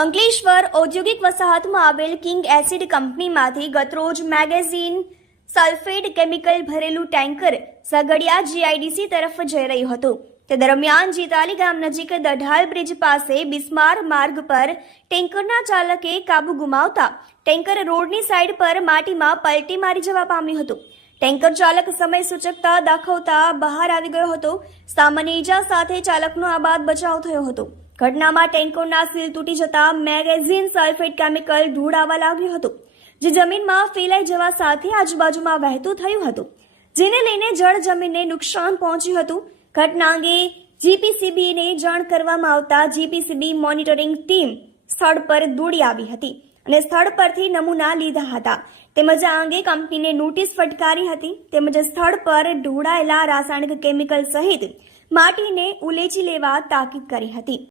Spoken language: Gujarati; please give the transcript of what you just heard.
અંકલેશ્વર ઔદ્યોગિક વસાહતમાં આવેલ કિંગ એસિડ કંપનીમાંથી ગતરોજ મેગેઝીન સલ્ફેટ કેમિકલ ભરેલું ટેન્કર સગડિયા જીઆઈડીસી તરફ જઈ રહ્યું હતું તે દરમિયાન જીતાલી ગામ નજીક દઢાલ બ્રિજ પાસે બિસ્માર માર્ગ પર ટેન્કરના ચાલકે કાબુ ગુમાવતા ટેન્કર રોડની સાઈડ પર માટીમાં પલટી મારી જવા પામ્યું હતું ટેન્કર ચાલક સમય સૂચકતા દાખવતા બહાર આવી ગયો હતો સામાન્ય ઈજા સાથે ચાલકનો આ બાદ બચાવ થયો હતો ઘટનામાં ટેન્કોના સીલ તૂટી જતા મેગેઝિન સલ્ફેટ કેમિકલ ઢોળાવા લાગ્યું હતું જે જમીનમાં ફેલાઈ જવા સાથે આજુબાજુમાં વહેતું થયું હતું જેને લઈને જળ જમીનને નુકસાન પહોંચ્યું હતું ઘટના અંગે જીપીસીબીને જાણ કરવામાં આવતા જીપીસીબી મોનિટરિંગ ટીમ સ્થળ પર દોડી આવી હતી અને સ્થળ પરથી નમૂના લીધા હતા તેમજ આ અંગે કંપનીને નોટિસ ફટકારી હતી તેમજ સ્થળ પર ઢોળાયેલા રાસાયણિક કેમિકલ સહિત માટીને ઉલેચી લેવા તાકીદ કરી હતી